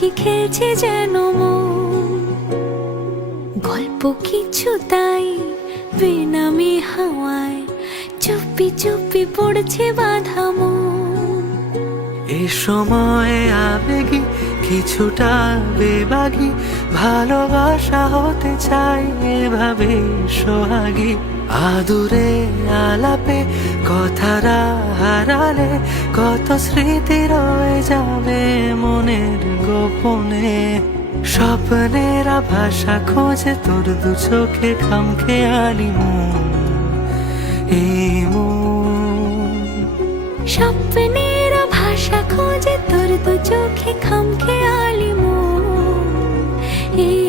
হাসি খেলছে যেন মন। গল্প কিছু তাই বেনামে হাওয়ায় চুপি চুপি পড়ছে বাঁধা মন। এ সময় আবেগী কিছুটা বেবাগী, ভালোবাসা হতে চাই এভাবে সোহাগী। আদুরে আলাপে কথারা হারালে কত স্মৃতি রয়ে যাবে মনের গোপনে। স্বপ্নের ভাষা খোঁজে তোর দু চোখে খামখেয়ালি মন, এই মন। স্বপ্নের ভাষা খোঁজে তোর দু চোখে খামখেয়ালি মন, এই